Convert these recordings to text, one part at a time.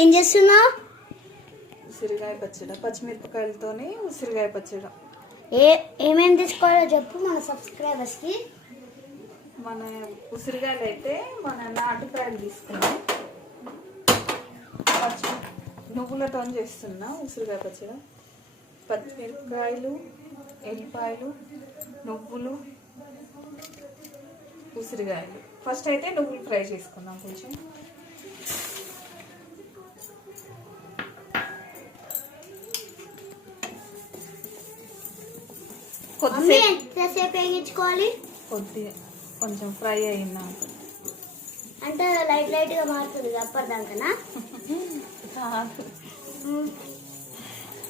ఏం చేస్తున్నావు? ఉసిరికాయ పచ్చడి, పచ్చిమిరపకాయలతోని ఉసిరికాయ పచ్చడి. ఏమేమి తీసుకోవాలో చెప్పు మన సబ్స్క్రైబర్స్కి. మన ఉసిరికాయలు అయితే మన నాటుకాయలు తీసుకున్నాం. నువ్వులతో చేస్తున్నా ఉసిరికాయ పచ్చడి. పచ్చిమిరపకాయలు, ఎల్లిపాయలు, నువ్వులు, ఉసిరికాయలు. ఫస్ట్ అయితే నువ్వులు ఫ్రై చేసుకుందాం కొంచెం. ఎంతసేపు వేయించుకోవాలి? కొద్దిగా కొంచెం ఫ్రై అయినా అంటే లైట్గా మారుతుంది అప్పటిదాకనా?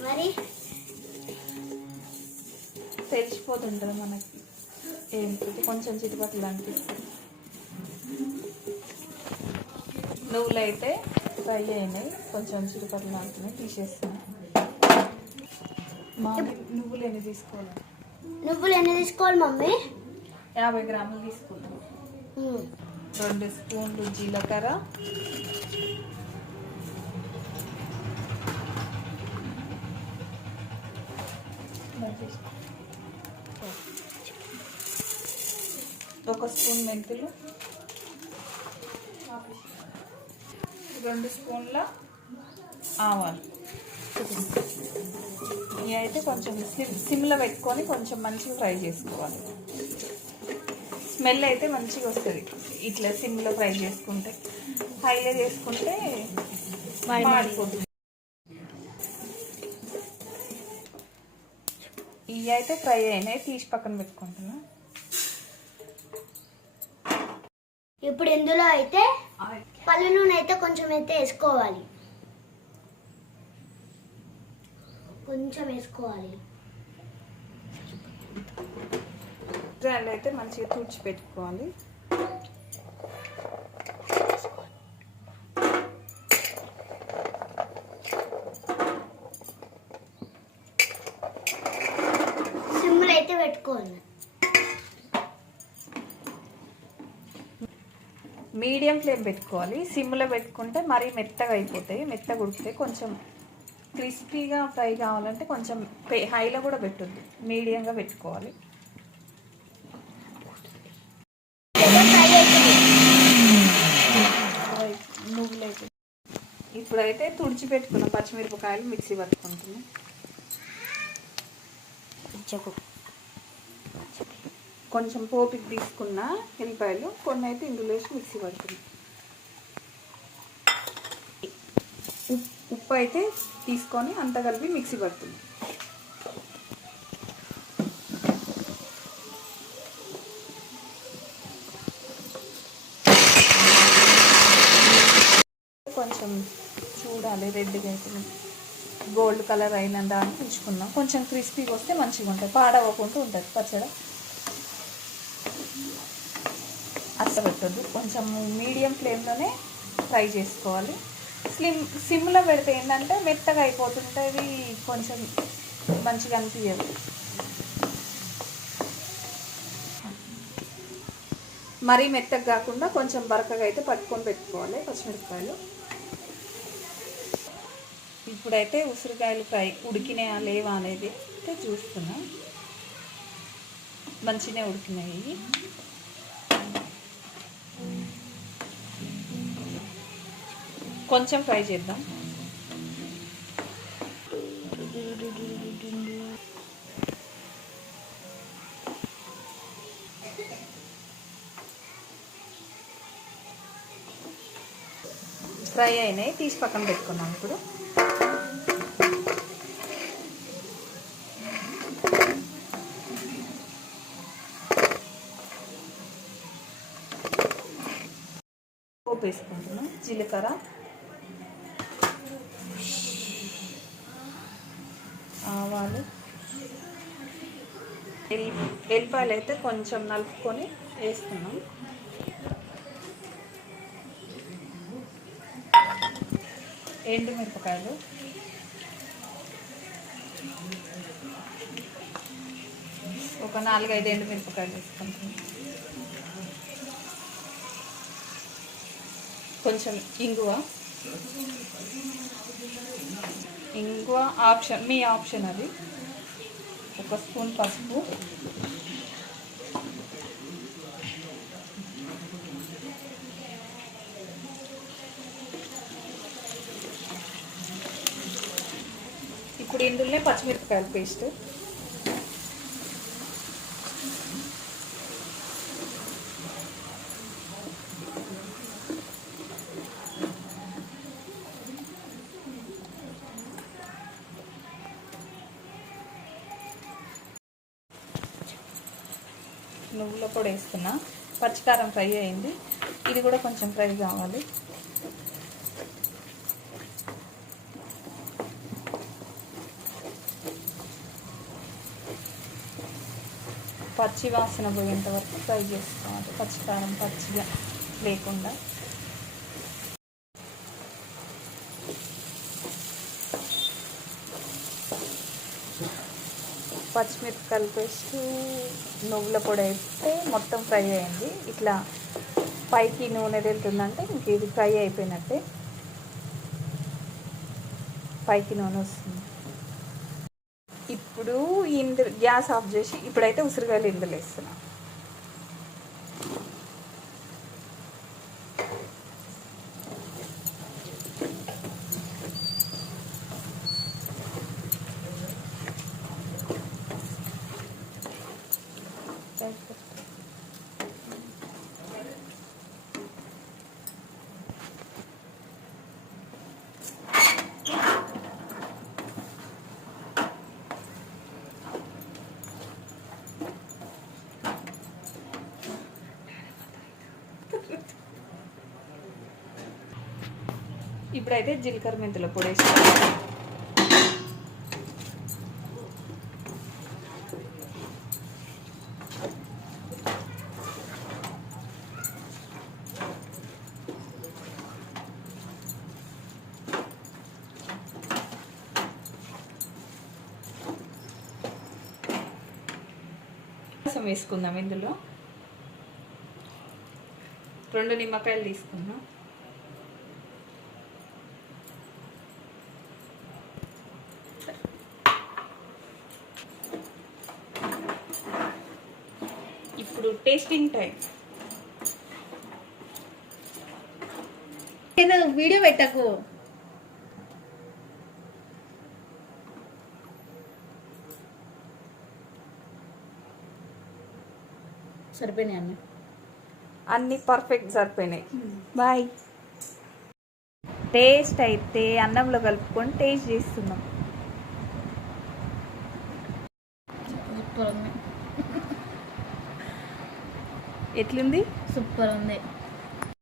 మరి తెలిసిపోతుంటుంది మనకి ఏంటి కొంచెం చిటిపట్లు అనిపిస్తుంది. నువ్వులు అయితే ఫ్రై అయినాయి, కొంచెం చిటిపట్లు లాంటివి తీసేస్తున్నాయి. నువ్వులు ఎన్ని తీసుకోవాలి? నువ్వులు ఎన్ని తీసుకోవాలి మమ్మీ? 50 గ్రాములు తీసుకున్నాం. 2 స్పూన్లు జీలకర్ర, ఒక స్పూన్ మెంతులు, 2 స్పూన్ల ఆవాలు. ఇవి అయితే కొంచెం సిమ్లో పెట్టుకొని కొంచెం మంచిగా ఫ్రై చేసుకోవాలి. స్మెల్ అయితే మంచిగా వస్తుంది ఇట్లా సిమ్లో ఫ్రై చేసుకుంటే. హైలో చేసుకుంటే మాడిపోతుంది. ఇవి అయితే ఫ్రై అయినాయి, తీసి పక్కన పెట్టుకుంటున్నా. ఇప్పుడు ఇందులో అయితే పల్లి నూనె అయితే కొంచెం అయితే వేసుకోవాలి, కొంచెం వేసుకోవాలి. దాన్ని అయితే మంచిగా తుడిచి పెట్టుకోవాలి. సిమ్లో అయితే పెట్టుకోవాలి. మీడియం ఫ్లేమ్ పెట్టుకోవాలి. సిమ్లో పెట్టుకుంటే మరీ మెత్తగా అయిపోతాయి, మెత్తగా ఉడికితే. కొంచెం క్రిస్పీగా ఫ్రై కావాలంటే కొంచెం హైలో కూడా పెట్టొద్దు, మీడియంగా పెట్టుకోవాలి. నువ్వులైతే ఇప్పుడైతే తుడిచి పెట్టుకున్న పచ్చిమిరపకాయలు మిక్సీ పట్టుకుంటున్నాం. కొంచెం పోపుకి తీసుకున్న ఎల్లిపాయలు కొన్ని అయితే ఇందులో వేసి మిక్సీ పడుతున్నాం. ఉప్పు అయితే తీసుకొని అంతా కలిపి మిక్సీ పడుతున్నాం. కొంచెం చూడాలి, రెడ్గా అయితే గోల్డ్ కలర్ అయిన దానికి ఉంచుకున్నాం. కొంచెం క్రిస్పీగా వస్తే మంచిగా ఉంటుంది, పాడవకుండా ఉంటుంది పచ్చడి. అస్సలు పెట్టద్దు, కొంచెం మీడియం ఫ్లేమ్లోనే ఫ్రై చేసుకోవాలి. సిమ్లో పెడితే ఏంటంటే మెత్తగా అయిపోతుంటుంది, కొంచెం మంచిగా అనిపించదు. మరీ మెత్తగా కాకుండా కొంచెం బరకగా అయితే పట్టుకొని పెట్టుకోవాలి పచ్చిమిరపకాయలు. ఇప్పుడైతే ఉసిరికాయలు ఫ్రై ఉడికినాయా లేవా అనేది అయితే చూస్తున్నాం. మంచిగా ఉడికినాయి. కొంచెం ఫ్రై చేద్దాం. ఫ్రై అయినాయి, తీసి పక్కన పెట్టుకున్నాం. ఇప్పుడు పోపు వేసుకుంటున్నాం. జీలకర్ర, ఆవాలు, ఎల్లిపాయలు అయితే కొంచెం నలుపుకొని వేసుకున్నాం. ఎండుమిరపకాయలు, ఒక 4-5 ఎండుమిరపకాయలు వేసుకుంటాం. కొంచెం ఇంగువ, ఇంగువ ఆప్షన్, మీ ఆప్షన్ అది. 1 స్పూన్ పసుపు, ఇప్పుడు ఇందులోనే పచ్చిమిరపకాయల పేస్ట్, నువ్వుల పొడి వేస్తున్నా. పచ్చికారం ఫ్రై అయింది, ఇది కూడా కొంచెం ఫ్రై కావాలి. పచ్చి వాసన పోయేంత వరకు ఫ్రై చేసుకోవాలి, పచ్చికారం పచ్చిగా లేకుండా. పచ్చిమిరపకాయల పేస్ట్, నువ్వుల పొడి అయితే మొత్తం ఫ్రై అయింది. ఇట్లా పైకి నూనె వెళ్తుందంటే ఇంక ఇది ఫ్రై అయిపోయినట్టే, పైకి నూనె వస్తుంది. ఇప్పుడు గ్యాస్ ఆఫ్ చేసి ఇప్పుడైతే ఉసిరికాయలు ఇందులో వేస్తున్నా. ఇప్పుడైతే జీలకర్ర మెంతుల పొడి వేసుకోవాలి. రసం వేసుకుందాం. ఇందులో 2 నిమ్మకాయలు తీసుకుందాం. ఇప్పుడు టేస్టింగ్ టైం. వీడియో పెట్టకు. సరిపోయినాయి అన్నీ పర్ఫెక్ట్ సరిపోయినాయి. బాయ్. టేస్ట్ అయితే అన్నంలో కలుపుకొని టేస్ట్ చేస్తున్నాం. సూపర్ ఉంది. ఎట్లుంది? సూపర్ ఉంది.